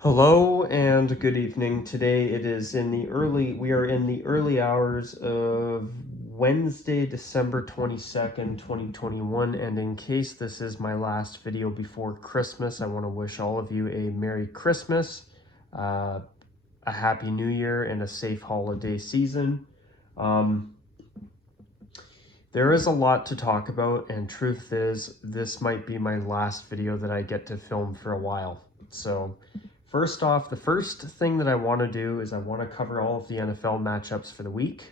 Hello and good evening. Today we are in the early hours of Wednesday, December 22nd, 2021. And in case this is my last video before Christmas, I want to wish all of you a Merry Christmas, a Happy New Year, and a safe holiday season. There is a lot to talk about, and truth is, this might be my last video that I get to film for a while. So, first off, the first thing that I want to do is I want to cover all of the NFL matchups for the week.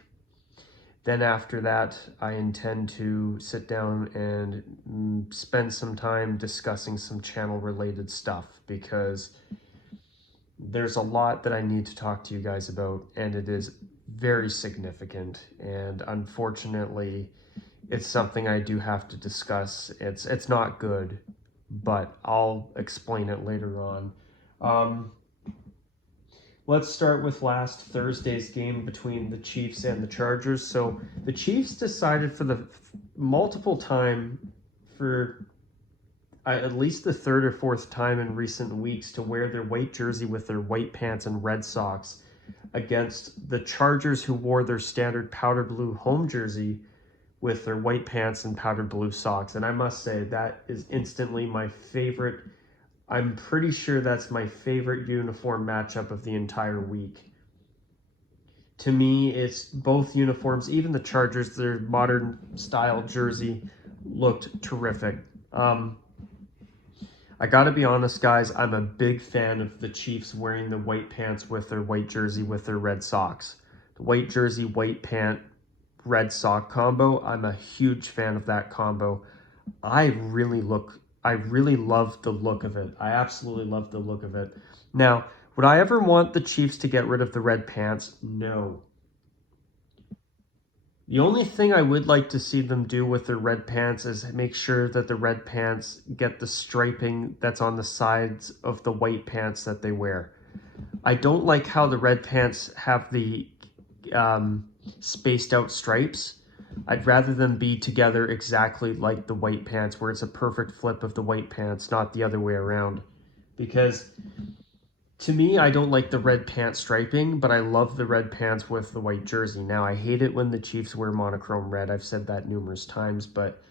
Then after that, I intend to sit down and spend some time discussing some channel-related stuff, because there's a lot that I need to talk to you guys about, and it is very significant, and unfortunately, it's something I do have to discuss. It's not good, but I'll explain it later on. Let's start with last Thursday's game between the Chiefs and the Chargers. So the Chiefs decided for the multiple time, for at least the third or fourth time in recent weeks, to wear their white jersey with their white pants and red socks against the Chargers, who wore their standard powder blue home jersey with their white pants and powder blue socks. And I must say, that is instantly my favorite. I'm pretty sure that's my favorite uniform matchup of the entire week. To me, it's both uniforms, even the Chargers, their modern style jersey looked terrific. I gotta be honest, guys, I'm a big fan of the Chiefs wearing the white pants with their white jersey with their red socks. The white jersey, white pant, red sock combo, I'm a huge fan of that combo. I really love the look of it. I absolutely love the look of it. Now, would I ever want the Chiefs to get rid of the red pants? No. The only thing I would like to see them do with their red pants is make sure that the red pants get the striping that's on the sides of the white pants that they wear. I don't like how the red pants have the spaced out stripes. I'd rather them be together exactly like the white pants, where it's a perfect flip of the white pants, not the other way around. Because to me, I don't like the red pants striping, but I love the red pants with the white jersey. Now, I hate it when the Chiefs wear monochrome red. I've said that numerous times, but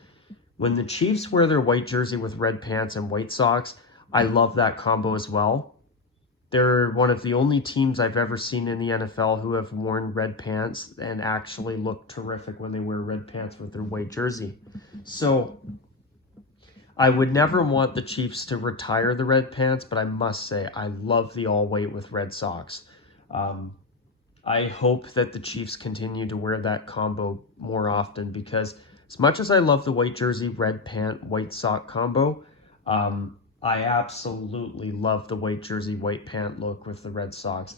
when the Chiefs wear their white jersey with red pants and white socks, I love that combo as well. They're one of the only teams I've ever seen in the NFL who have worn red pants and actually look terrific when they wear red pants with their white jersey. So I would never want the Chiefs to retire the red pants, but I must say I love the all white with red socks. I hope that the Chiefs continue to wear that combo more often, because as much as I love the white jersey, red pant, white sock combo, I absolutely love the white jersey, white pant look with the red socks.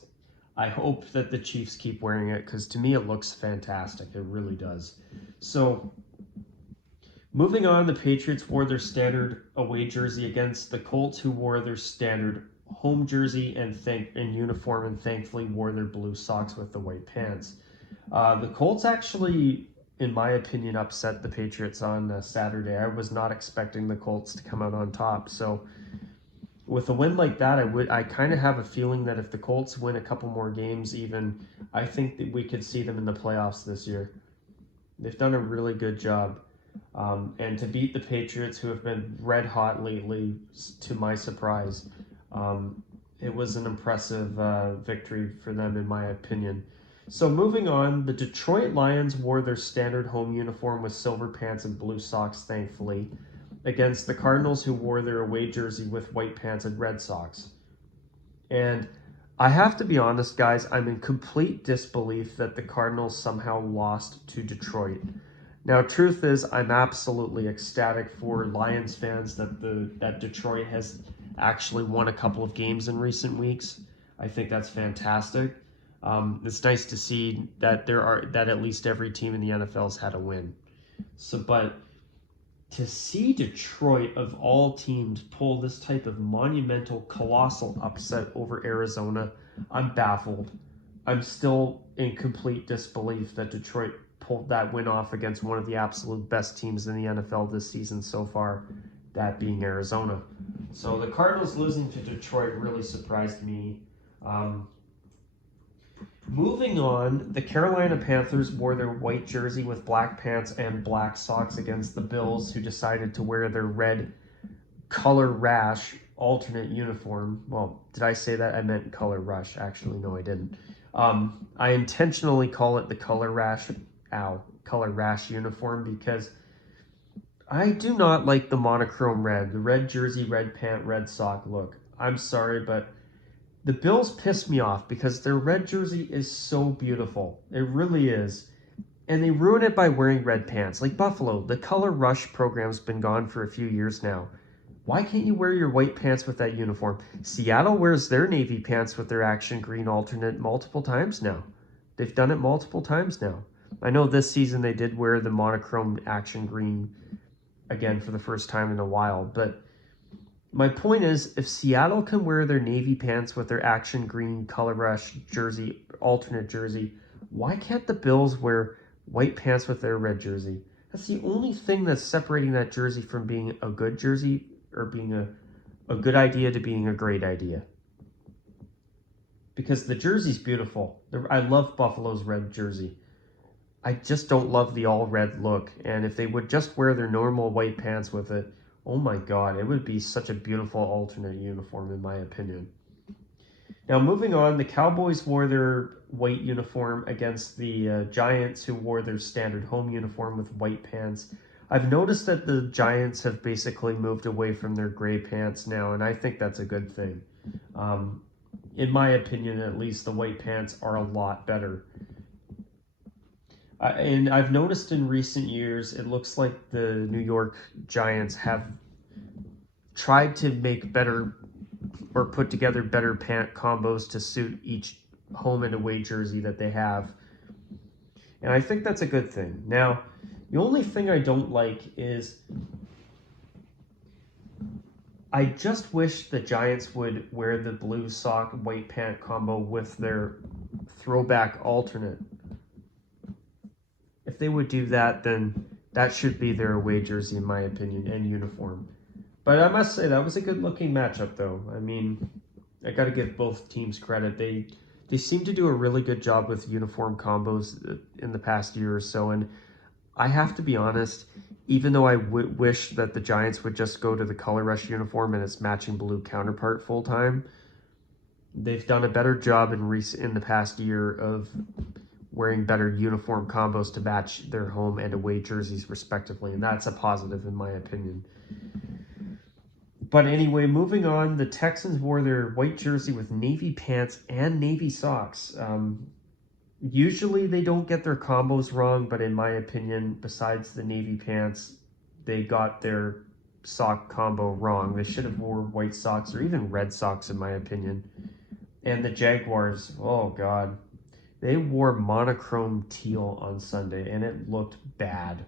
I hope that the Chiefs keep wearing it, because to me it looks fantastic. It really does. So, moving on, the Patriots wore their standard away jersey against the Colts, who wore their standard home jersey and uniform, and thankfully wore their blue socks with the white pants. The Colts actually, in my opinion, upset the Patriots on Saturday. I was not expecting the Colts to come out on top. So with a win like that, I kind of have a feeling that if the Colts win a couple more games even, I think that we could see them in the playoffs this year. They've done a really good job. And to beat the Patriots, who have been red hot lately, to my surprise, it was an impressive victory for them, in my opinion. So moving on, the Detroit Lions wore their standard home uniform with silver pants and blue socks, thankfully, against the Cardinals, who wore their away jersey with white pants and red socks. And I have to be honest, guys, I'm in complete disbelief that the Cardinals somehow lost to Detroit. Now, truth is, I'm absolutely ecstatic for Lions fans that Detroit has actually won a couple of games in recent weeks. I think that's fantastic. It's nice to see that at least every team in the NFL's had a win. So, but to see Detroit, of all teams, pull this type of monumental, colossal upset over Arizona, I'm baffled. I'm still in complete disbelief that Detroit pulled that win off against one of the absolute best teams in the NFL this season so far, that being Arizona. So the Cardinals losing to Detroit really surprised me. Um, Moving on, the Carolina Panthers wore their white jersey with black pants and black socks against the Bills, who decided to wear their red color rash alternate uniform. Well, did I say that? I meant color rush. Actually, no, I didn't. I intentionally call it the color rash uniform because I do not like the monochrome red, the red jersey, red pant, red sock look. I'm sorry, but the Bills piss me off because their red jersey is so beautiful. It really is. And they ruin it by wearing red pants. Like Buffalo, the Color Rush program's been gone for a few years now. Why can't you wear your white pants with that uniform? Seattle wears their navy pants with their action green alternate multiple times now. They've done it multiple times now. I know this season they did wear the monochrome action green again for the first time in a while, but my point is, if Seattle can wear their navy pants with their action green color rush jersey, alternate jersey, why can't the Bills wear white pants with their red jersey? That's the only thing that's separating that jersey from being a good jersey or being a good idea to being a great idea. Because the jersey's beautiful. I love Buffalo's red jersey. I just don't love the all red look. And if they would just wear their normal white pants with it, oh my God, it would be such a beautiful alternate uniform in my opinion. Now moving on, the Cowboys wore their white uniform against the Giants, who wore their standard home uniform with white pants. I've noticed that the Giants have basically moved away from their gray pants now, and I think that's a good thing. In my opinion, at least, the white pants are a lot better. And I've noticed in recent years, it looks like the New York Giants have tried to make better or put together better pant combos to suit each home and away jersey that they have. And I think that's a good thing. Now, the only thing I don't like is I just wish the Giants would wear the blue sock white pant combo with their throwback alternate. If they would do that, then that should be their away jersey in my opinion and uniform. But I must say that was a good looking matchup though. I mean, I got to give both teams credit. They seem to do a really good job with uniform combos in the past year or so, and I have to be honest, even though I wish that the Giants would just go to the Color Rush uniform and its matching blue counterpart full time, they've done a better job in the past year of wearing better uniform combos to match their home and away jerseys respectively, and that's a positive in my opinion. But anyway, moving on, the Texans wore their white jersey with navy pants and navy socks. Usually they don't get their combos wrong, but in my opinion, besides the navy pants, they got their sock combo wrong. They should have wore white socks or even red socks in my opinion. And the Jaguars, oh God, they wore monochrome teal on Sunday and it looked bad.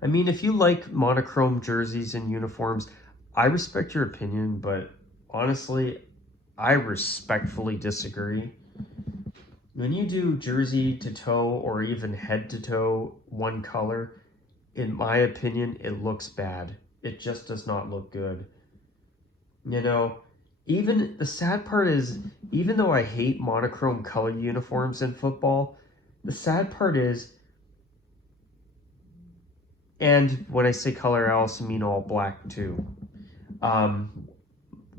I mean, if you like monochrome jerseys and uniforms, I respect your opinion, but honestly, I respectfully disagree. When you do jersey to toe or even head to toe one color, in my opinion, it looks bad. It just does not look good. You know, even the sad part is, even though I hate monochrome color uniforms in football, the sad part is, and when I say color, I also mean all black too.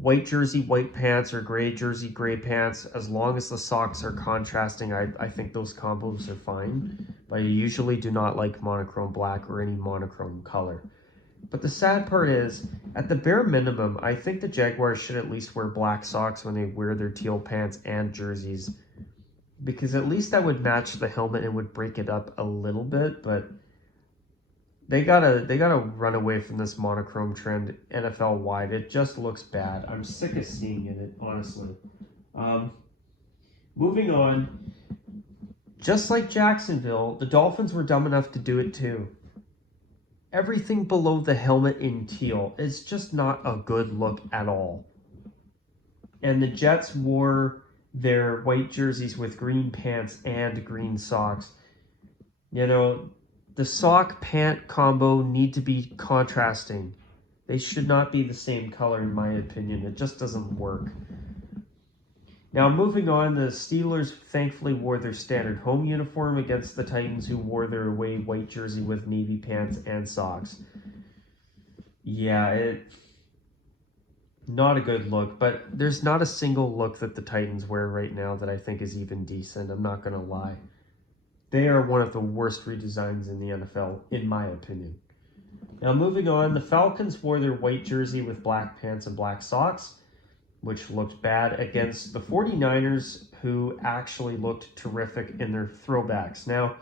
White jersey, white pants, or gray jersey, gray pants, as long as the socks are contrasting, I think those combos are fine. But I usually do not like monochrome black or any monochrome color. But the sad part is, at the bare minimum, I think the Jaguars should at least wear black socks when they wear their teal pants and jerseys. Because at least that would match the helmet and would break it up a little bit, but they gotta run away from this monochrome trend NFL wide. It just looks bad. I'm sick of seeing it, honestly. Moving on, just like Jacksonville, the Dolphins were dumb enough to do it too. Everything below the helmet in teal is just not a good look at all. And the Jets wore their white jerseys with green pants and green socks. You know, the sock pant combo need to be contrasting. They should not be the same color, in my opinion. It just doesn't work. Now, moving on, the Steelers thankfully wore their standard home uniform against the Titans, who wore their away white jersey with navy pants and socks. Yeah, not a good look, but there's not a single look that the Titans wear right now that I think is even decent. I'm not going to lie. They are one of the worst redesigns in the NFL, in my opinion. Now, moving on, the Falcons wore their white jersey with black pants and black socks, which looked bad, against the 49ers, who actually looked terrific in their throwbacks. Now,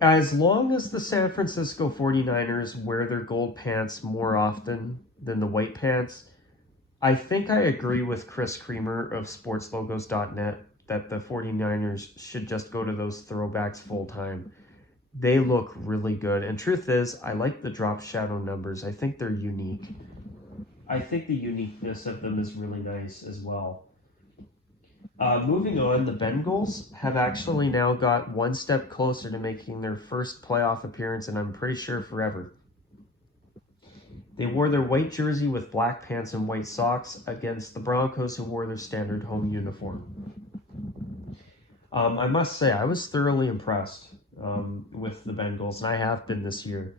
as long as the San Francisco 49ers wear their gold pants more often than the white pants, I think I agree with Chris Creamer of sportslogos.net that the 49ers should just go to those throwbacks full time. They look really good. And truth is, I like the drop shadow numbers. I think they're unique. I think the uniqueness of them is really nice as well. Moving on, the Bengals have actually now got one step closer to making their first playoff appearance, and I'm pretty sure forever. They wore their white jersey with black pants and white socks against the Broncos, who wore their standard home uniform. I must say, I was thoroughly impressed with the Bengals, and I have been this year.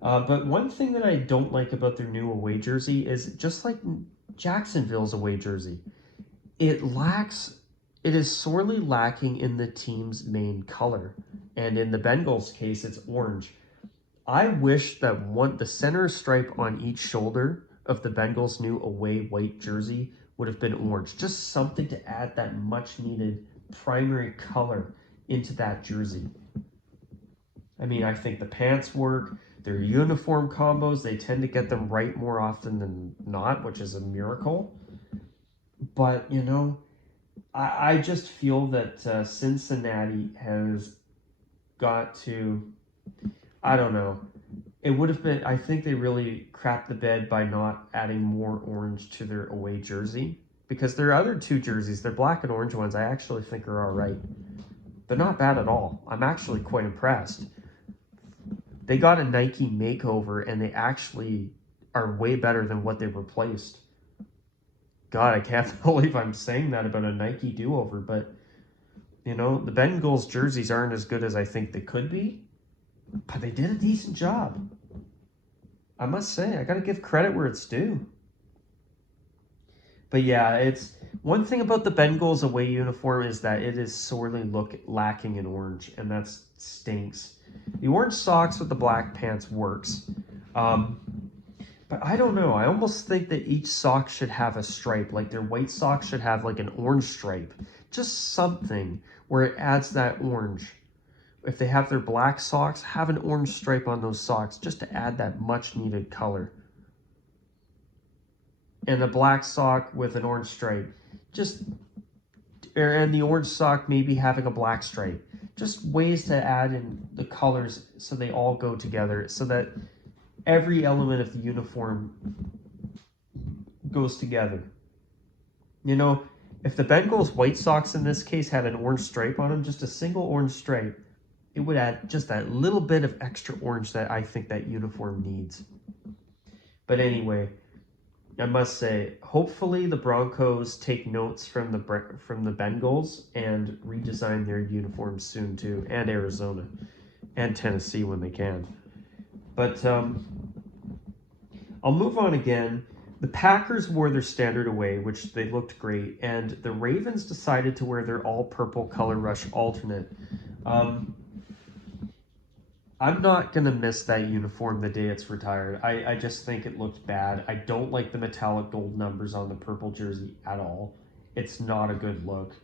But one thing that I don't like about their new away jersey is, just like Jacksonville's away jersey, it is sorely lacking in the team's main color. And in the Bengals case, it's orange. I wish that the center stripe on each shoulder of the Bengals' new away white jersey would have been orange. Just something to add that much needed primary color into that jersey. I mean, I think the pants work. Their uniform combos, they tend to get them right more often than not, which is a miracle. But, you know, I just feel that Cincinnati has got to, I don't know. It would have been, I think they really crapped the bed by not adding more orange to their away jersey. Because their other two jerseys, their black and orange ones, I actually think are all right. They're not bad at all. I'm actually quite impressed. They got a Nike makeover, and they actually are way better than what they replaced. God, I can't believe I'm saying that about a Nike do-over, but, you know, the Bengals jerseys aren't as good as I think they could be, but they did a decent job. I must say, I got to give credit where it's due. But yeah, it's one thing about the Bengals away uniform is that it is sorely lacking in orange, and that stinks. The orange socks with the black pants works. But I don't know. I almost think that each sock should have a stripe. Like their white socks should have like an orange stripe. Just something where it adds that orange. If they have their black socks, have an orange stripe on those socks just to add that much needed color. And a black sock with an orange stripe. And the orange sock maybe having a black stripe. Just ways to add in the colors so they all go together, so that every element of the uniform goes together. You know, if the Bengals white socks in this case had an orange stripe on them, just a single orange stripe, it would add just that little bit of extra orange that I think that uniform needs. But anyway, I must say, hopefully the Broncos take notes from the Bengals and redesign their uniforms soon too, and Arizona and Tennessee when they can. But I'll move on again. The Packers wore their standard away, which they looked great, and the Ravens decided to wear their all-purple color rush alternate. I'm not going to miss that uniform the day it's retired. I just think it looked bad. I don't like the metallic gold numbers on the purple jersey at all. It's not a good look.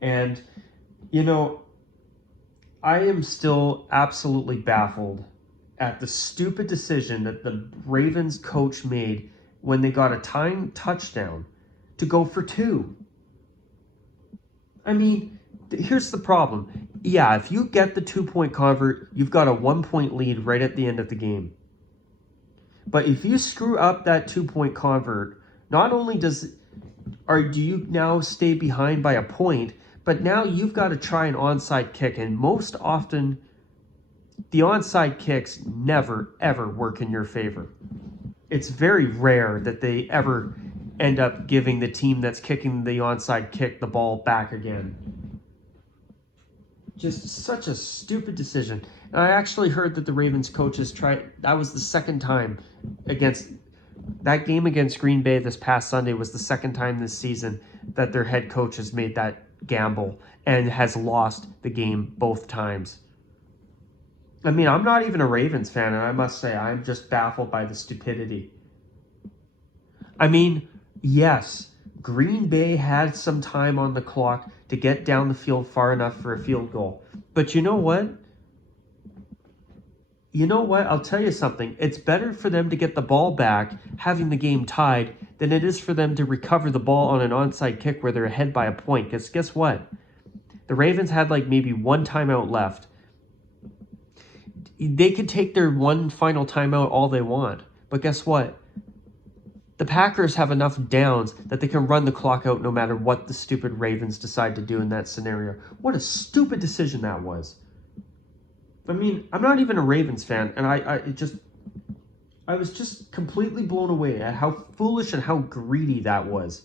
And, you know, I am still absolutely baffled at the stupid decision that the Ravens coach made when they got a timed touchdown to go for 2. I mean, here's the problem. Yeah, if you get the 2-point convert, you've got a 1-point lead right at the end of the game. But if you screw up that 2-point convert, not only do you now stay behind by a point, but now you've got to try an onside kick. And most often, The onside kicks never, ever work in your favor. It's very rare that they ever end up giving the team that's kicking the onside kick the ball back again. Just such a stupid decision. And I actually heard that the Ravens coaches that was the second time that game against Green Bay this past Sunday was the second time this season that their head coach has made that gamble and has lost the game both times. I mean, I'm not even a Ravens fan, and I must say, I'm just baffled by the stupidity. I mean, yes, Green Bay had some time on the clock to get down the field far enough for a field goal. But you know what? I'll tell you something. It's better for them to get the ball back, having the game tied, than it is for them to recover the ball on an onside kick where they're ahead by a point. Because guess what? The Ravens had like maybe one timeout left. They could take their one final timeout all they want. But guess what? The Packers have enough downs that they can run the clock out no matter what the stupid Ravens decide to do in that scenario. What a stupid decision that was. I mean, I'm not even a Ravens fan, and I was just completely blown away at how foolish and how greedy that was.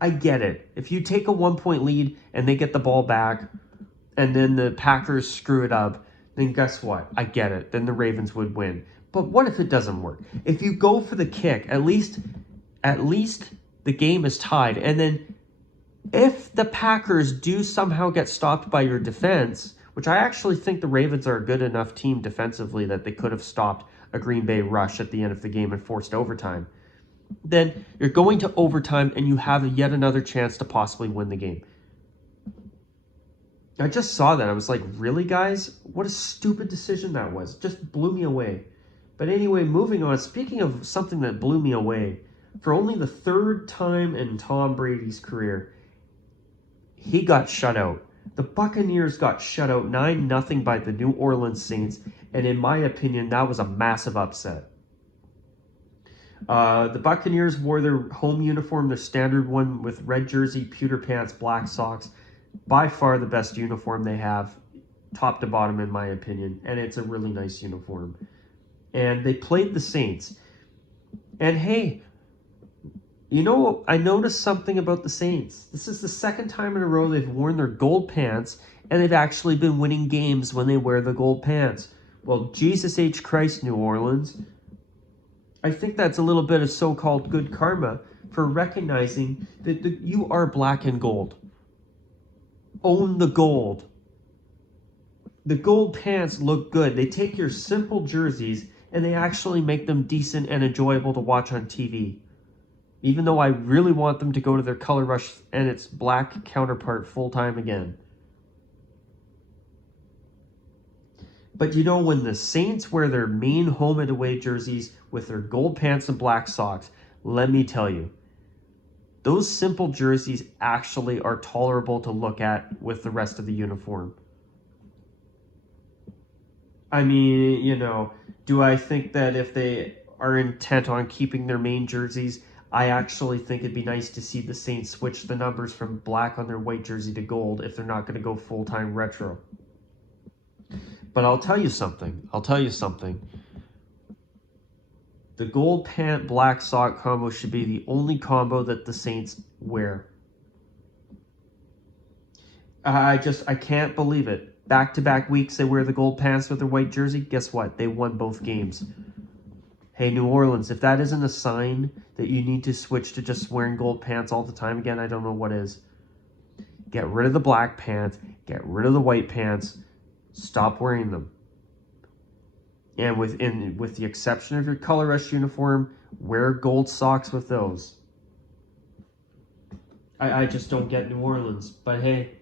I get it. If you take a 1-point lead and they get the ball back, and then the Packers screw it up, then guess what? I get it. Then the Ravens would win. But what if it doesn't work? If you go for the kick, at least the game is tied. And then if the Packers do somehow get stopped by your defense, which I actually think the Ravens are a good enough team defensively that they could have stopped a Green Bay rush at the end of the game and forced overtime, then you're going to overtime and you have yet another chance to possibly win the game. I just saw that. I was like, really, guys? What a stupid decision that was. It just blew me away. But anyway, moving on. Speaking of something that blew me away, for only the third time in Tom Brady's career, he got shut out. The Buccaneers got shut out 9-0 by the New Orleans Saints, and in my opinion, that was a massive upset. The Buccaneers wore their home uniform, their standard one, with red jersey, pewter pants, black socks. By far the best uniform they have, top to bottom in my opinion, and it's a really nice uniform. And they played the Saints. And hey, I noticed something about the Saints. This is the second time in a row they've worn their gold pants, and they've actually been winning games when they wear the gold pants. Well, Jesus H. Christ, New Orleans. I think that's a little bit of so-called good karma for recognizing that you are black and gold. Own the gold. The gold pants look good. They take your simple jerseys and they actually make them decent and enjoyable to watch on TV. Even though I really want them to go to their color rush and its black counterpart full time again. But when the Saints wear their main home and away jerseys with their gold pants and black socks, let me tell you, those simple jerseys actually are tolerable to look at with the rest of the uniform. I mean, do I think that if they are intent on keeping their main jerseys, I actually think it'd be nice to see the Saints switch the numbers from black on their white jersey to gold if they're not going to go full-time retro. But I'll tell you something. The gold pant black sock combo should be the only combo that the Saints wear. I can't believe it. Back-to-back weeks they wear the gold pants with their white jersey. Guess what? They won both games. Hey, New Orleans, if that isn't a sign that you need to switch to just wearing gold pants all the time again, I don't know what is. Get rid of the black pants. Get rid of the white pants. Stop wearing them. And with the exception of your color rush uniform, wear gold socks with those. I just don't get New Orleans. But hey,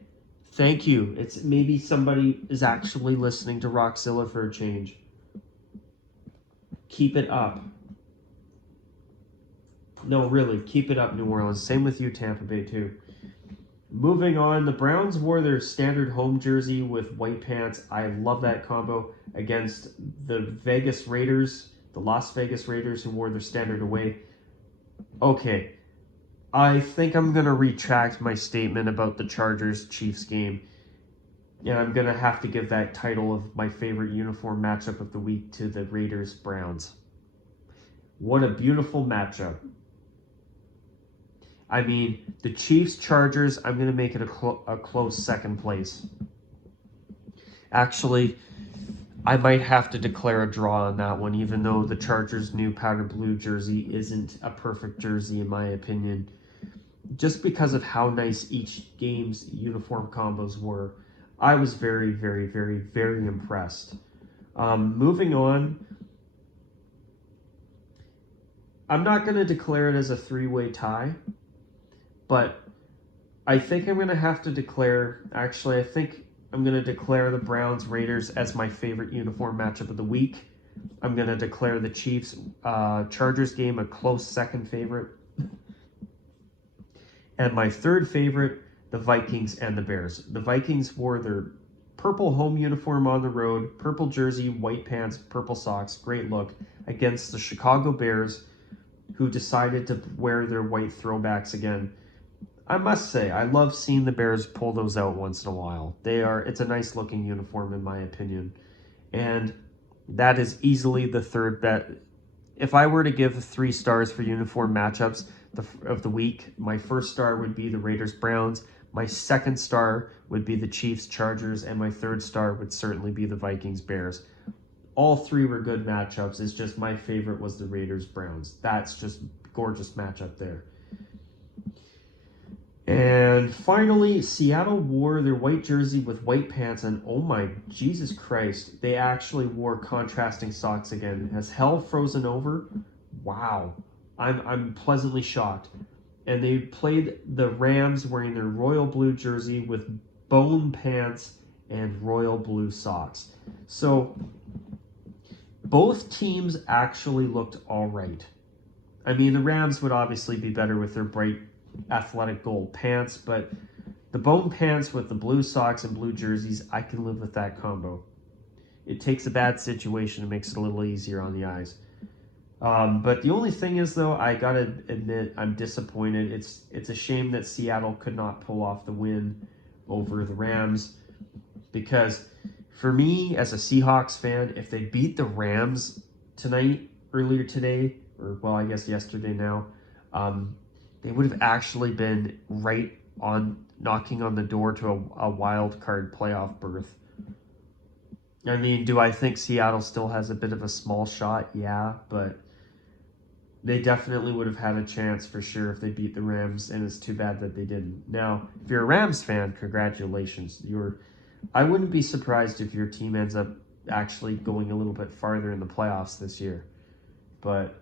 thank you. It's maybe somebody is actually listening to Rockzilla for a change. Keep it up. No, really, keep it up, New Orleans. Same with you, Tampa Bay, too. Moving on, the Browns wore their standard home jersey with white pants. I love that combo against the Vegas Raiders, the Las Vegas Raiders, who wore their standard away. Okay, I think I'm going to retract my statement about the Chargers-Chiefs game. And I'm going to have to give that title of my favorite uniform matchup of the week to the Raiders-Browns. What a beautiful matchup. I mean, the Chiefs-Chargers, I'm going to make it a close second place. Actually, I might have to declare a draw on that one, even though the Chargers' new powder blue jersey isn't a perfect jersey, in my opinion. Just because of how nice each game's uniform combos were, I was very, very, very, very impressed. Moving on, I'm not going to declare it as a three-way tie, but I think I'm going to have to declare, actually, I think I'm going to declare the Browns-Raiders as my favorite uniform matchup of the week. I'm going to declare the Chiefs-Chargers game a close second favorite. And my third favorite, the Vikings and the Bears. The Vikings wore their purple home uniform on the road, purple jersey, white pants, purple socks, great look, against the Chicago Bears, who decided to wear their white throwbacks again. I must say, I love seeing the Bears pull those out once in a while. It's a nice looking uniform in my opinion. And that is easily the third bet. If I were to give 3 stars for uniform matchups of the week, my first star would be the Raiders-Browns, my second star would be the Chiefs-Chargers, and my third star would certainly be the Vikings-Bears. All 3 were good matchups. It's just my favorite was the Raiders-Browns. That's just gorgeous matchup there. And finally, Seattle wore their white jersey with white pants, and oh my Jesus Christ, they actually wore contrasting socks again. Has hell frozen over? Wow. I'm pleasantly shocked. And they played the Rams wearing their royal blue jersey with bone pants and royal blue socks. So both teams actually looked all right. I mean, the Rams would obviously be better with their bright athletic gold pants, but the bone pants with the blue socks and blue jerseys, I can live with that combo. It takes a bad situation and makes it a little easier on the eyes. But the only thing is, though, I gotta admit I'm disappointed. It's a shame that Seattle could not pull off the win over the Rams, because for me as a Seahawks fan, if they beat the Rams earlier today, or well, I guess yesterday now, they would have actually been right on knocking on the door to a wild card playoff berth. I mean, do I think Seattle still has a bit of a small shot? Yeah, but they definitely would have had a chance for sure if they beat the Rams, and it's too bad that they didn't. Now, if you're a Rams fan, congratulations. I wouldn't be surprised if your team ends up actually going a little bit farther in the playoffs this year. But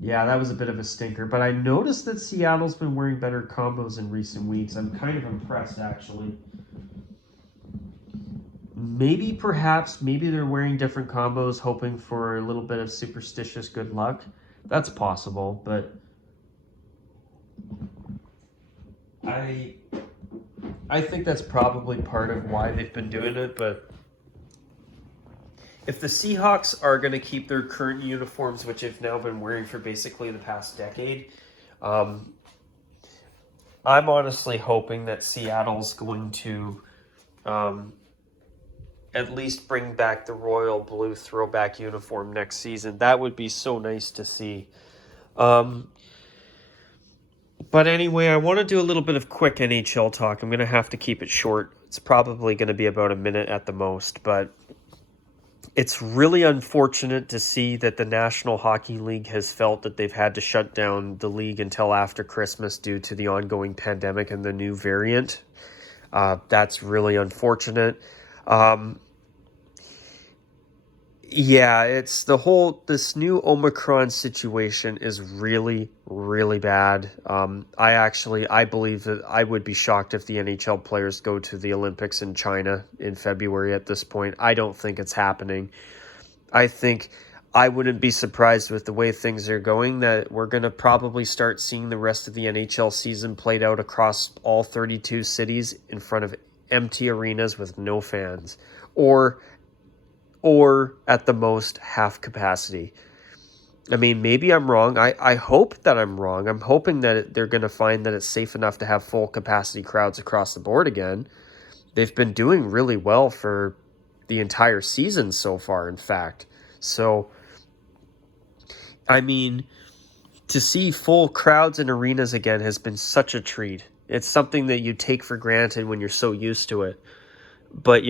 yeah, that was a bit of a stinker. But I noticed that Seattle's been wearing better combos in recent weeks. I'm kind of impressed, actually. Maybe they're wearing different combos, hoping for a little bit of superstitious good luck. That's possible, but I think that's probably part of why they've been doing it. But if the Seahawks are going to keep their current uniforms, which they've now been wearing for basically the past decade, I'm honestly hoping that Seattle's going to at least bring back the royal blue throwback uniform next season. That would be so nice to see. But anyway, I want to do a little bit of quick NHL talk. I'm going to have to keep it short. It's probably going to be about a minute at the most, but it's really unfortunate to see that the National Hockey League has felt that they've had to shut down the league until after Christmas due to the ongoing pandemic and the new variant. That's really unfortunate. Yeah, it's this new Omicron situation is really, really bad. I believe that I would be shocked if the NHL players go to the Olympics in China in February at this point. I don't think it's happening. I wouldn't be surprised with the way things are going that we're going to probably start seeing the rest of the NHL season played out across all 32 cities in front of empty arenas with no fans, or at the most half capacity. I mean, maybe I'm wrong. I hope that I'm wrong. I'm hoping that they're going to find that it's safe enough to have full capacity crowds across the board again. they've been doing really well for the entire season so far, in fact. So, I mean, to see full crowds in arenas again has been such a treat. It's something that you take for granted when you're so used to it. But,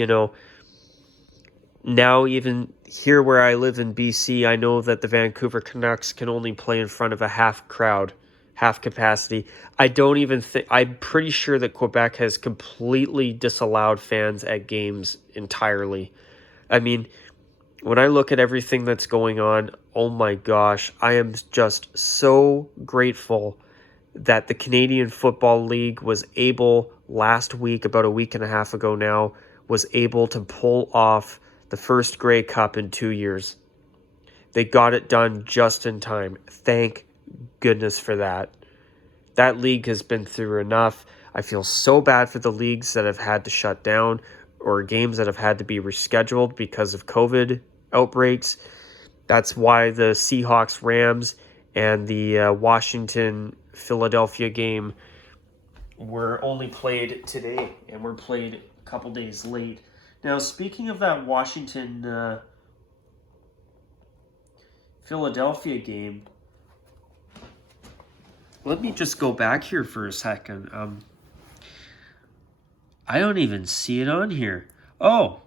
now even here where I live in BC, I know that the Vancouver Canucks can only play in front of a half crowd, half capacity. I'm pretty sure that Quebec has completely disallowed fans at games entirely. I mean, when I look at everything that's going on, oh my gosh, I am just so grateful that the Canadian Football League was able last week, about a week and a half ago now, was able to pull off the first Grey Cup in 2 years. They got it done just in time. Thank goodness for that. That league has been through enough. I feel so bad for the leagues that have had to shut down or games that have had to be rescheduled because of COVID outbreaks. That's why the Seahawks, Rams, and the Washington-Philadelphia game were only played today and were played a couple days late. Now, speaking of that Washington Philadelphia game, let me just go back here for a second. I don't even see it on here. Oh,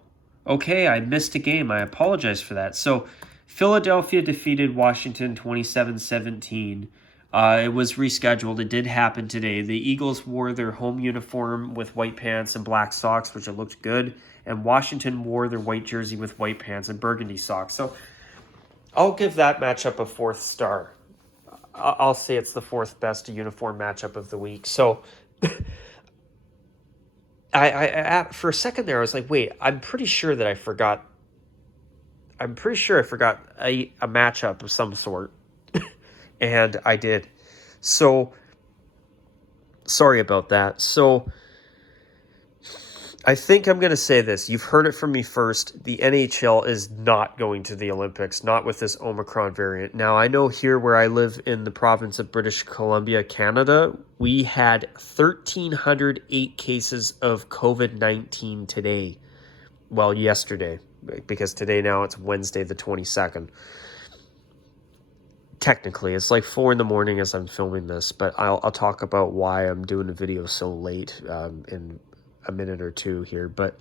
okay, I missed a game. I apologize for that. So, Philadelphia defeated Washington 27-17. It was rescheduled. It did happen today. The Eagles wore their home uniform with white pants and black socks, which it looked good. And Washington wore their white jersey with white pants and burgundy socks. So I'll give that matchup a 4th star. I'll say it's the 4th best uniform matchup of the week. So I for a second there, I was like, wait, I'm pretty sure I forgot a matchup of some sort. And I did. So, sorry about that. So, I think I'm going to say this. You've heard it from me first. The NHL is not going to the Olympics, not with this Omicron variant. Now, I know here where I live in the province of British Columbia, Canada, we had 1,308 cases of COVID-19 today. Well, yesterday, because today now it's Wednesday the 22nd. Technically, it's like 4 a.m. as I'm filming this, but I'll talk about why I'm doing a video so late in a minute or two here. But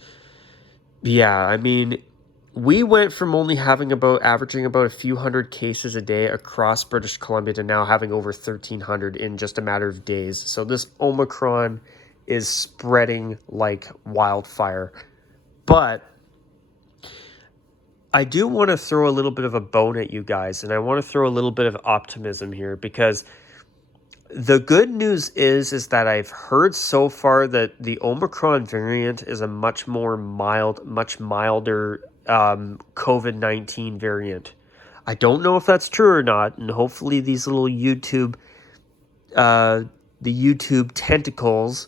yeah, I mean, we went from only averaging about a few hundred cases a day across British Columbia to now having over 1,300 in just a matter of days. So this Omicron is spreading like wildfire. But I do want to throw a little bit of a bone at you guys, and I want to throw a little bit of optimism here, because the good news is that I've heard so far that the Omicron variant is a much milder COVID-19 variant. I don't know if that's true or not, and hopefully these little the YouTube tentacles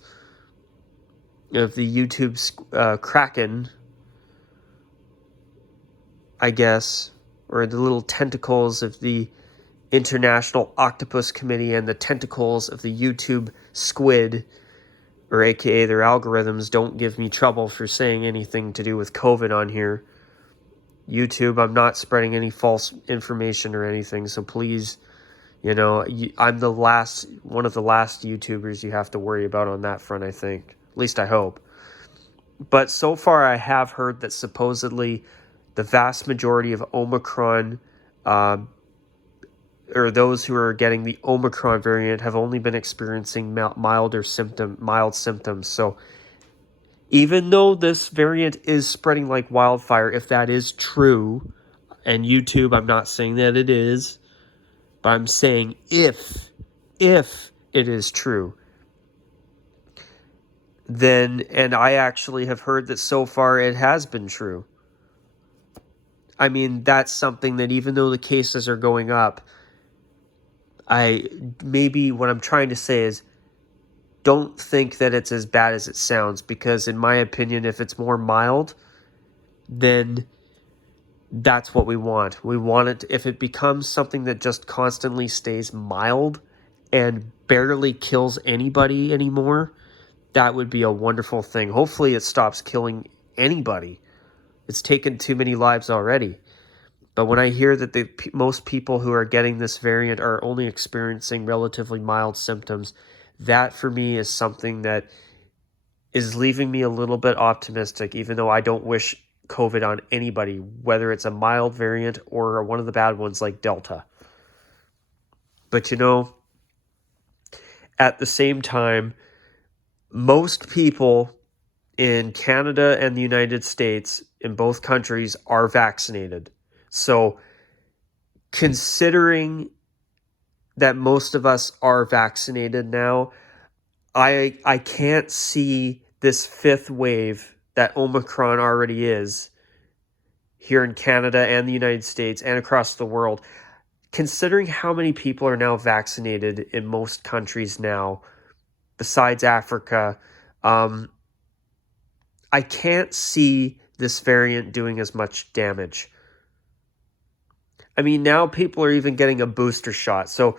of the YouTube Kraken, I guess, or the little tentacles of the International Octopus Committee and the tentacles of the YouTube squid, or aka their algorithms, don't give me trouble for saying anything to do with COVID on here. YouTube, I'm not spreading any false information or anything, so please, I'm one of the last YouTubers you have to worry about on that front, I think. At least I hope. But so far I have heard that supposedly the vast majority of Omicron, or those who are getting the Omicron variant, have only been experiencing mild symptoms. So even though this variant is spreading like wildfire, if that is true, and YouTube, I'm not saying that it is, but I'm saying if it is true, then, and I actually have heard that so far it has been true. I mean, that's something that even though the cases are going up, what I'm trying to say is, don't think that it's as bad as it sounds, because in my opinion, if it's more mild, then that's what we want. We want it, if it becomes something that just constantly stays mild and barely kills anybody anymore, That would be a wonderful thing. Hopefully it stops killing anybody. It's taken too many lives already. But when I hear that most people who are getting this variant are only experiencing relatively mild symptoms, that for me is something that is leaving me a little bit optimistic, even though I don't wish COVID on anybody, whether it's a mild variant or one of the bad ones like Delta. But at the same time, most people in Canada and the United States, in both countries, are vaccinated. So considering that most of us are vaccinated now, I can't see this fifth wave that Omicron already is here in Canada and the United States and across the world. Considering how many people are now vaccinated in most countries now, besides Africa, I can't see this variant doing as much damage. I mean, now people are even getting a booster shot. So,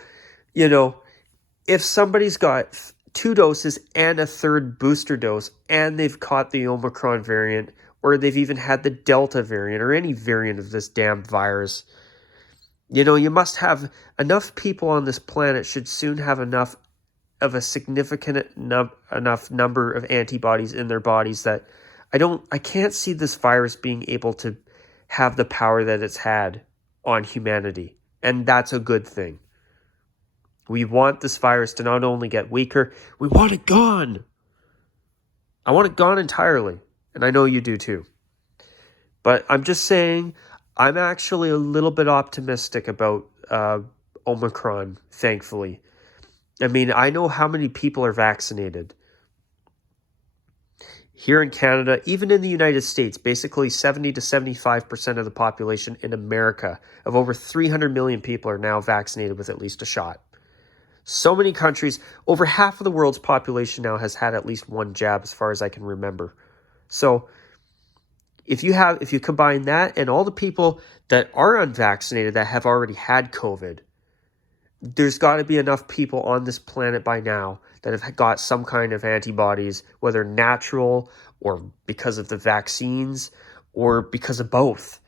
if somebody's got 2 doses and a third booster dose and they've caught the Omicron variant, or they've even had the Delta variant or any variant of this damn virus, you must have enough people on this planet should soon have enough of a significant enough number of antibodies in their bodies that I can't see this virus being able to have the power that it's had on humanity. And that's a good thing. We want this virus to not only get weaker, we want it gone. I want it gone entirely. And I know you do too. But I'm just saying, I'm actually a little bit optimistic about Omicron, thankfully. I mean, I know how many people are vaccinated. Here in Canada, even in the United States, basically 70 to 75% of the population in America, of over 300 million people, are now vaccinated with at least a shot. So many countries, over half of the world's population now has had at least one jab, as far as I can remember. So if you combine that and all the people that are unvaccinated that have already had COVID, there's got to be enough people on this planet by now that have got some kind of antibodies, whether natural or because of the vaccines or because of both.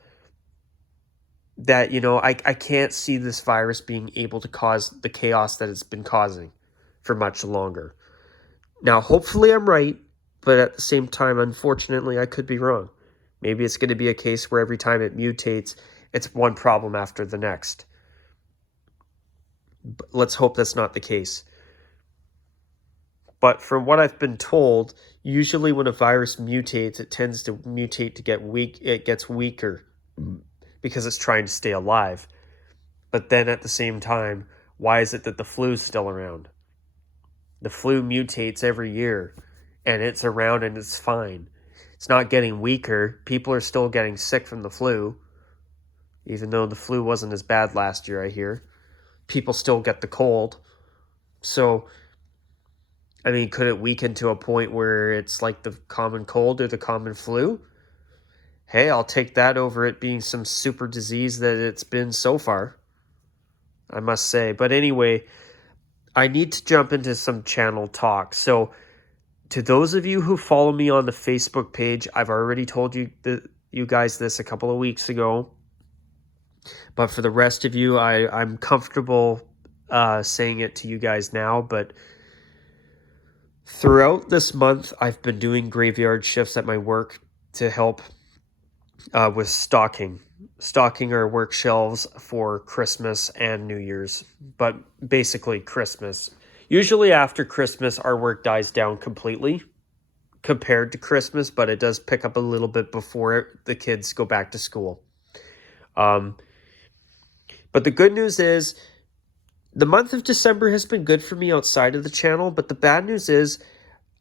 That, I can't see this virus being able to cause the chaos that it's been causing for much longer. Now, hopefully I'm right, but at the same time, unfortunately, I could be wrong. Maybe it's going to be a case where every time it mutates, it's one problem after the next. But let's hope that's not the case. But from what I've been told, usually when a virus mutates, it tends to mutate to get weak. It gets weaker because it's trying to stay alive. But then at the same time, why is it that the flu's still around? The flu mutates every year, and it's around and it's fine. It's not getting weaker. People are still getting sick from the flu, even though the flu wasn't as bad last year, I hear. People still get the cold. So, I mean, could it weaken to a point where it's like the common cold or the common flu? Hey, I'll take that over it being some super disease that it's been so far, I must say. But anyway, I need to jump into some channel talk. So to those of you who follow me on the Facebook page, I've already told you guys this a couple of weeks ago. But for the rest of you, I'm comfortable saying it to you guys now. But throughout this month, I've been doing graveyard shifts at my work to help with stocking our work shelves for Christmas and New Year's, but basically Christmas. Usually after Christmas, our work dies down completely compared to Christmas, but it does pick up a little bit before the kids go back to school. But the good news is the month of December has been good for me outside of the channel, but the bad news is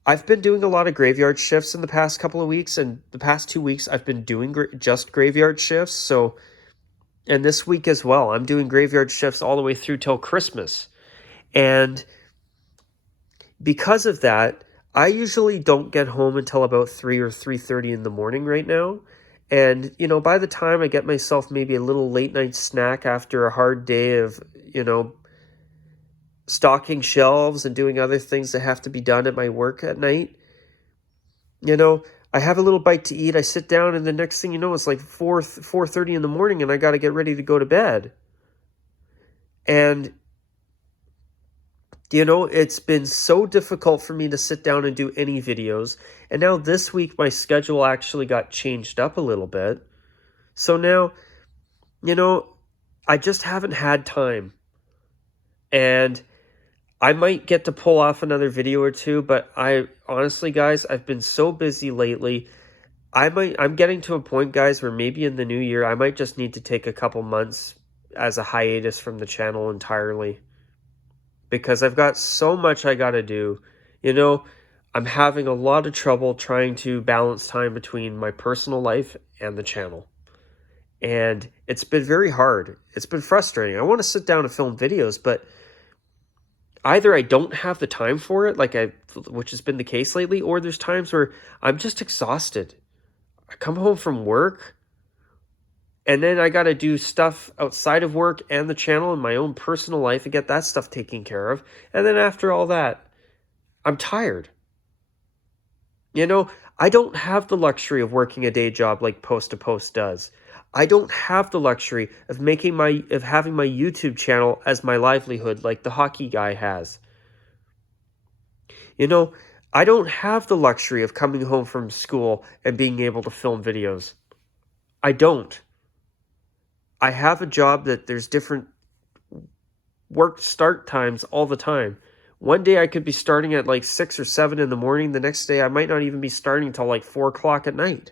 I've been doing a lot of graveyard shifts in the past couple of weeks, and the past 2 weeks I've been doing just graveyard shifts. So, and this week as well, I'm doing graveyard shifts all the way through till Christmas. And because of that, I usually don't get home until about 3 or 3:30 in the morning right now. And, by the time I get myself maybe a little late night snack after a hard day of, stocking shelves and doing other things that have to be done at my work at night. You know, I have a little bite to eat. I sit down, and the next thing you know, it's like 4:30 in the morning, and I got to get ready to go to bed. And it's been so difficult for me to sit down and do any videos. And now this week, my schedule actually got changed up a little bit. So now, I just haven't had time. And I might get to pull off another video or two, but honestly, guys, I've been so busy lately. I'm getting to a point, guys, where maybe in the new year, I might just need to take a couple months as a hiatus from the channel entirely. Because I've got so much I got to do. I'm having a lot of trouble trying to balance time between my personal life and the channel. And it's been very hard. It's been frustrating. I want to sit down and film videos, but either I don't have the time for it, which has been the case lately, or there's times where I'm just exhausted. I come home from work, and then I got to do stuff outside of work and the channel and my own personal life and get that stuff taken care of. And then after all that, I'm tired. I don't have the luxury of working a day job like Post to Post does. I don't have the luxury of having my YouTube channel as my livelihood like the hockey guy has. I don't have the luxury of coming home from school and being able to film videos. I don't. I have a job that there's different work start times all the time. One day I could be starting at like 6 or 7 in the morning. The next day I might not even be starting until like 4 o'clock at night.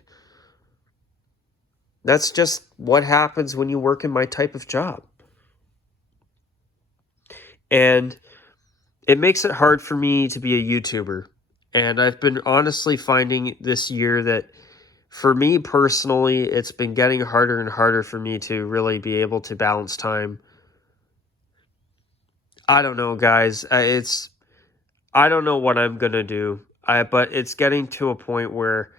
That's just what happens when you work in my type of job. And it makes it hard for me to be a YouTuber. And I've been honestly finding this year that for me personally, it's been getting harder and harder for me to really be able to balance time. I don't know, guys. I don't know what I'm going to do. But it's getting to a point where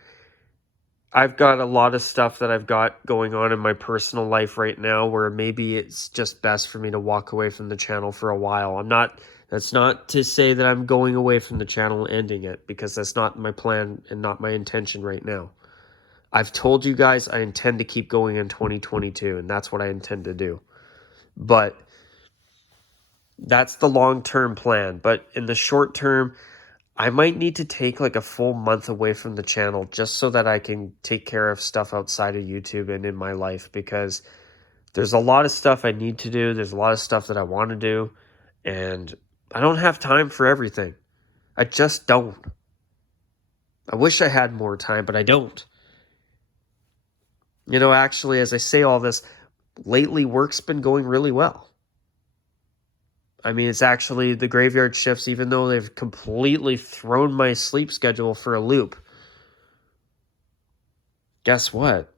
I've got a lot of stuff that I've got going on in my personal life right now where maybe it's just best for me to walk away from the channel for a while. That's not to say that I'm going away from the channel and ending it, because that's not my plan and not my intention right now. I've told you guys I intend to keep going in 2022, and that's what I intend to do. But that's the long-term plan. But in the short term, I might need to take like a full month away from the channel just so that I can take care of stuff outside of YouTube and in my life, because there's a lot of stuff I need to do. There's a lot of stuff that I want to do, and I don't have time for everything. I just don't. I wish I had more time, but I don't. Actually, as I say all this, lately work's been going really well. I mean, it's actually the graveyard shifts, even though they've completely thrown my sleep schedule for a loop. Guess what?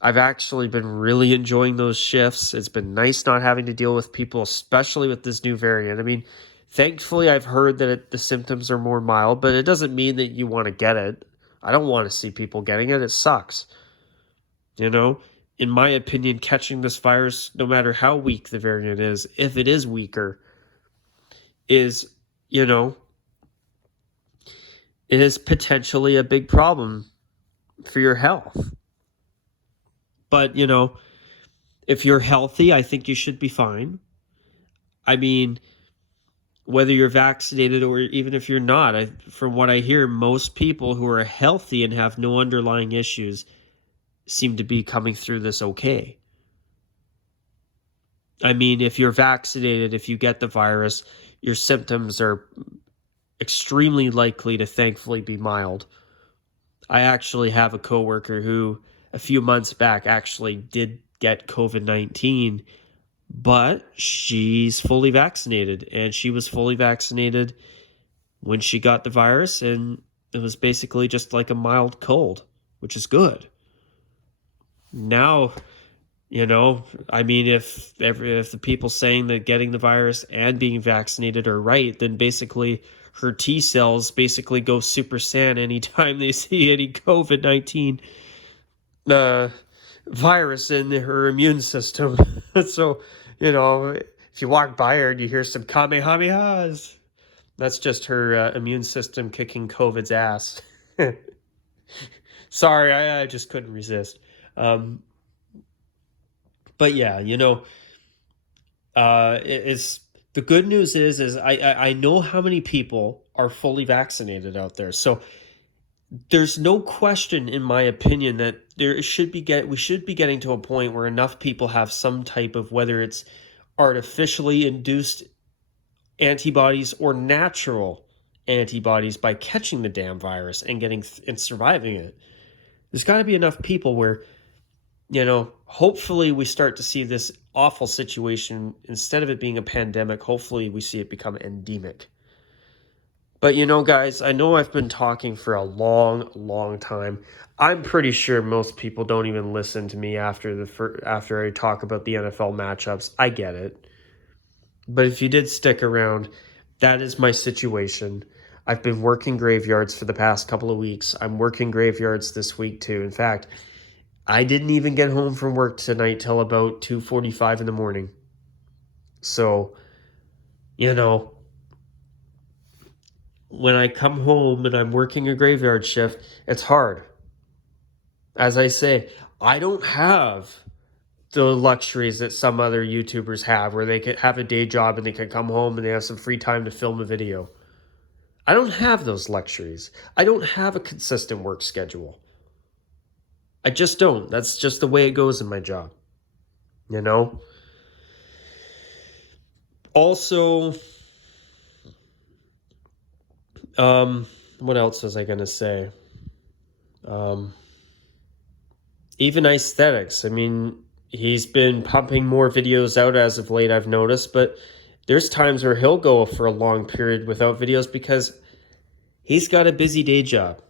I've actually been really enjoying those shifts. It's been nice not having to deal with people, especially with this new variant. I mean, thankfully, I've heard that the symptoms are more mild, but it doesn't mean that you want to get it. I don't want to see people getting it. It sucks. In my opinion, catching this virus, no matter how weak the variant is, if it is weaker, is, it is potentially a big problem for your health. But, if you're healthy, I think you should be fine. I mean, whether you're vaccinated or even if you're not, from what I hear, most people who are healthy and have no underlying issues seem to be coming through this okay. I mean, if you're vaccinated, if you get the virus, your symptoms are extremely likely to thankfully be mild. I actually have a coworker who a few months back actually did get COVID-19, but she's fully vaccinated, and she was fully vaccinated when she got the virus, and it was basically just like a mild cold, which is good. Now, I mean, if the people saying that getting the virus and being vaccinated are right, then basically her T cells basically go Super Saiyan anytime they see any COVID-19 virus in her immune system. So, if you walk by her and you hear some kamehamehas, that's just her immune system kicking COVID's ass. Sorry, I just couldn't resist. But yeah, it's the good news is I know how many people are fully vaccinated out there. So there's no question, in my opinion, that we should be getting to a point where enough people have some type of, whether it's artificially induced antibodies or natural antibodies by catching the damn virus and and surviving it. There's got to be enough people where, hopefully we start to see this awful situation, instead of it being a pandemic, hopefully we see it become endemic. But guys, I know I've been talking for a long, long time. I'm pretty sure most people don't even listen to me after I talk about the NFL matchups. I get it. But if you did stick around, that is my situation. I've been working graveyards for the past couple of weeks. I'm working graveyards this week too. In fact, I didn't even get home from work tonight till about 2:45 in the morning. So, when I come home and I'm working a graveyard shift, it's hard. As I say, I don't have the luxuries that some other YouTubers have, where they could have a day job and they can come home and they have some free time to film a video. I don't have those luxuries. I don't have a consistent work schedule. I just don't. That's just the way it goes in my job. Also, what else was I going to say? Even aesthetics. I mean, he's been pumping more videos out as of late, I've noticed, but there's times where he'll go for a long period without videos because he's got a busy day job.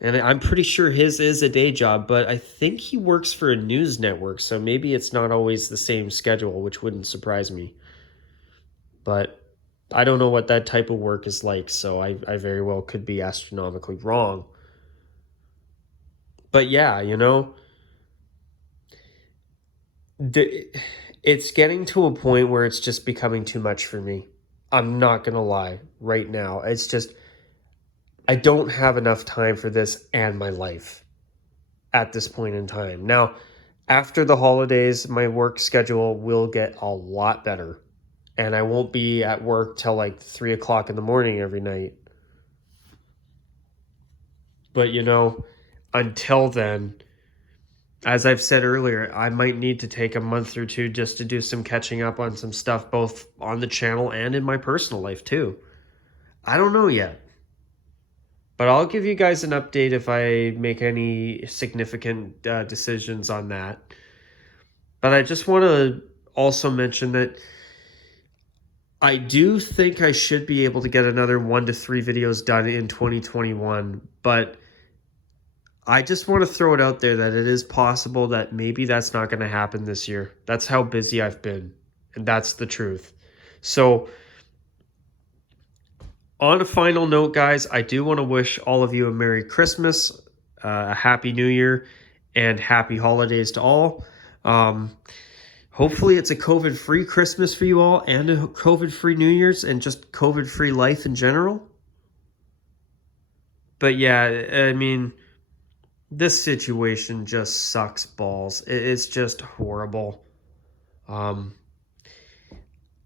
And I'm pretty sure his is a day job, but I think he works for a news network, so maybe it's not always the same schedule, which wouldn't surprise me. But I don't know what that type of work is like, so I very well could be astronomically wrong. But yeah, it's getting to a point where it's just becoming too much for me. I'm not going to lie right now. It's just, I don't have enough time for this and my life at this point in time. Now, after the holidays, my work schedule will get a lot better. And I won't be at work till like 3 o'clock in the morning every night. But, until then, as I've said earlier, I might need to take a month or two just to do some catching up on some stuff, both on the channel and in my personal life too. I don't know yet. But I'll give you guys an update if I make any significant decisions on that. But I just want to also mention that I do think I should be able to get another 1 to 3 videos done in 2021. But I just want to throw it out there that it is possible that maybe that's not going to happen this year. That's how busy I've been. And that's the truth. So, on a final note, guys, I do want to wish all of you a Merry Christmas, a Happy New Year, and Happy Holidays to all. Hopefully it's a COVID-free Christmas for you all, and a COVID-free New Year's, and just COVID-free life in general. But yeah, I mean, this situation just sucks balls. It's just horrible.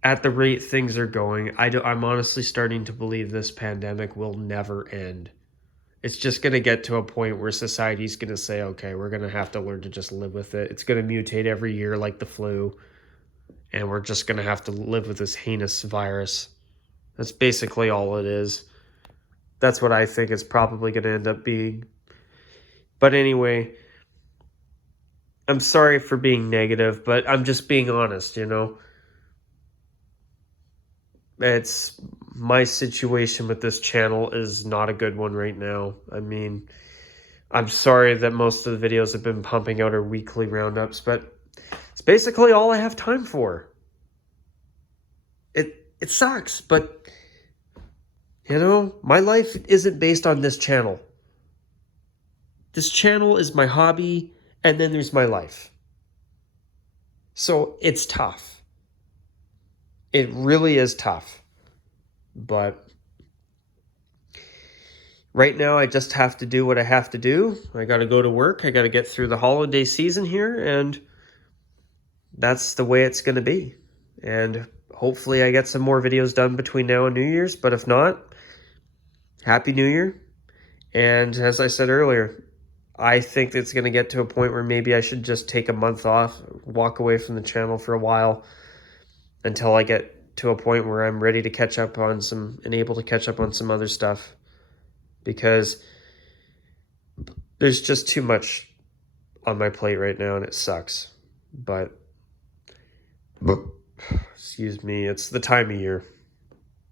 At the rate things are going, I'm honestly starting to believe this pandemic will never end. It's just going to get to a point where society's going to say, okay, we're going to have to learn to just live with it. It's going to mutate every year like the flu, and we're just going to have to live with this heinous virus. That's basically all it is. That's what I think it's probably going to end up being. But anyway, I'm sorry for being negative, but I'm just being honest, It's my situation with this channel is not a good one right now. I mean, I'm sorry that most of the videos have been pumping out our weekly roundups, but it's basically all I have time for. It sucks, but my life isn't based on this channel. This channel is my hobby, and then there's my life. So it's tough. It really is tough. But right now, I just have to do what I have to do. I got to go to work. I got to get through the holiday season here, and that's the way it's going to be. And hopefully I get some more videos done between now and New Year's, but if not, Happy New Year. And as I said earlier, I think it's going to get to a point where maybe I should just take a month off, walk away from the channel for a while until I get to a point where I'm ready to catch up on some and able to catch up on some other stuff, because there's just too much on my plate right now and it sucks. But excuse me, it's the time of year.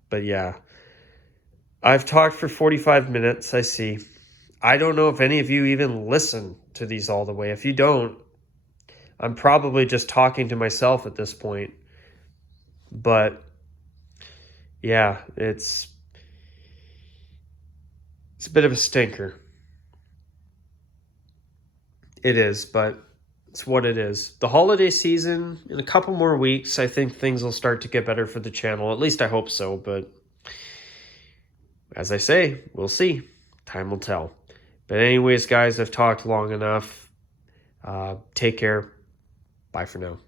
But yeah, I've talked for 45 minutes, I see. I don't know if any of you even listen to these all the way. If you don't, I'm probably just talking to myself at this point. But yeah, it's a bit of a stinker. It is, but it's what it is. The holiday season, in a couple more weeks, I think things will start to get better for the channel. At least I hope so, but as I say, we'll see. Time will tell. But anyways, guys, I've talked long enough. Take care. Bye for now.